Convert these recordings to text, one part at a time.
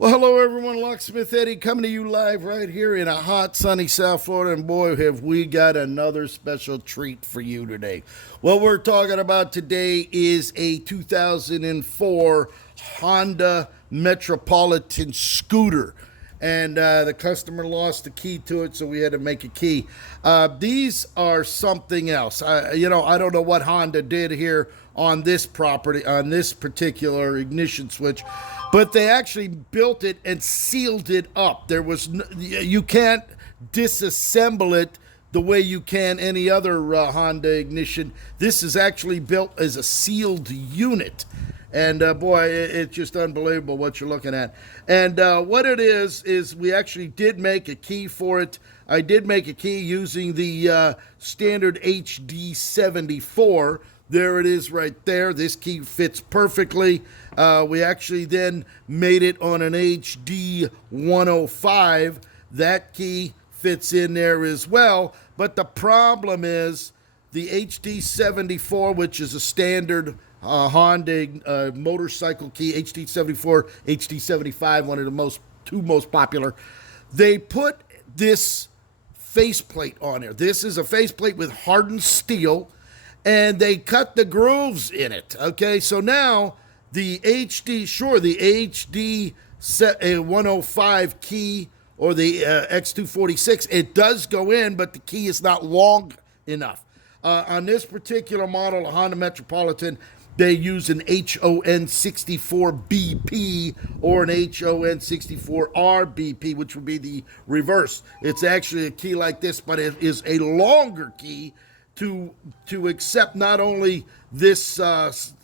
Well, hello everyone. Locksmith Eddy coming to you live right here in a hot, sunny South Florida. And boy, have we got another special treat for you today. What we're talking about today is a 2004 Honda Metropolitan scooter. And the customer lost the key to it, so we had to make a key. These are something else. I don't know what Honda did here on this property, on this particular ignition switch, but they actually built it and sealed it up. You can't disassemble it the way you can any other Honda ignition. This is actually built as a sealed unit. And boy, it's just unbelievable what you're looking at. And what it is we actually did make a key for it. I did make a key using the standard HD74. There it is right there. This key fits perfectly. We actually then made it on an HD105. That key fits in there as well. But the problem is the HD74, which is a standard Honda motorcycle key, HD74, HD75, one of the two most popular. They put this faceplate on there. This is a faceplate with hardened steel, and they cut the grooves in it. Okay, so now the HD 105 key or the X246, it does go in, but the key is not long enough. On this particular model, a Honda Metropolitan, they use an HON64BP or an HON64RBP, which would be the reverse. It's actually a key like this, but it is a longer key to accept not only this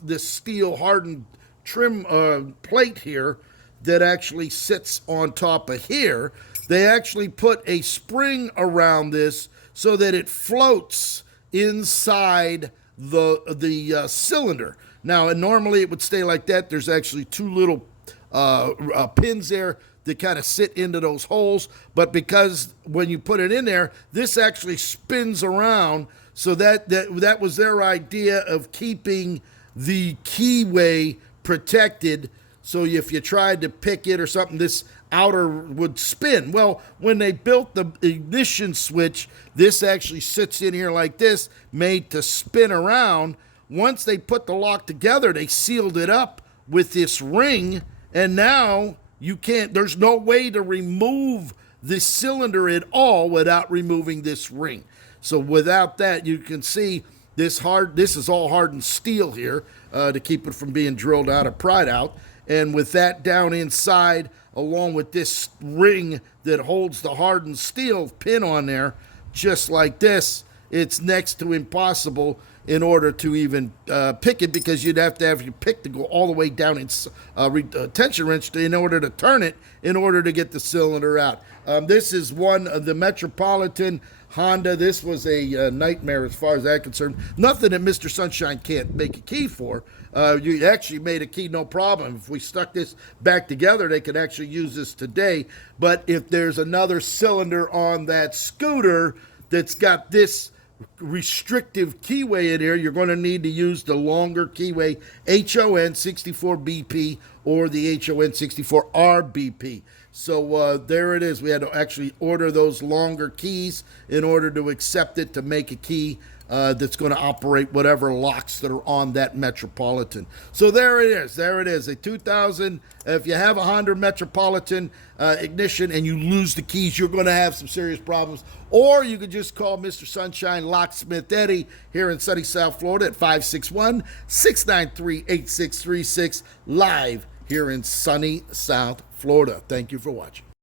this steel hardened trim plate here that actually sits on top of here. They actually put a spring around this so that it floats inside the cylinder. Now, normally it would stay like that. There's actually two little pins there that kind of sit into those holes, but because when you put it in there, this actually spins around. So that was their idea of keeping the keyway protected. So if you tried to pick it or something, this outer would spin. Well, when they built the ignition switch, this actually sits in here like this, made to spin around. Once they put the lock together, they sealed it up with this ring, and now there's no way to remove the cylinder at all without removing this ring. So without that, you can see this is all hardened steel here to keep it from being drilled out or pried out. And with that down inside, along with this ring that holds the hardened steel pin on there, just like this, it's next to impossible in order to even pick it, because you'd have to have your pick to go all the way down in tension wrench in order to turn it, in order to get the cylinder out. This is one of the Metropolitan Honda. This was a nightmare as far as I'm concerned. Nothing that Mr. Sunshine can't make a key for. You actually made a key, no problem. If we stuck this back together, they could actually use this today. But if there's another cylinder on that scooter that's got this restrictive keyway in here, you're going to need to use the longer keyway HON64BP or the HON64RBP. So there it is. We had to actually order those longer keys in order to accept it, to make a key that's going to operate whatever locks that are on that Metropolitan. So there it is. There it is. A 2000. If you have a Honda Metropolitan ignition and you lose the keys, you're going to have some serious problems. Or you could just call Mr. Sunshine Locksmith Eddy here in sunny South Florida at 561-693-8636, live here in sunny South Florida. Thank you for watching.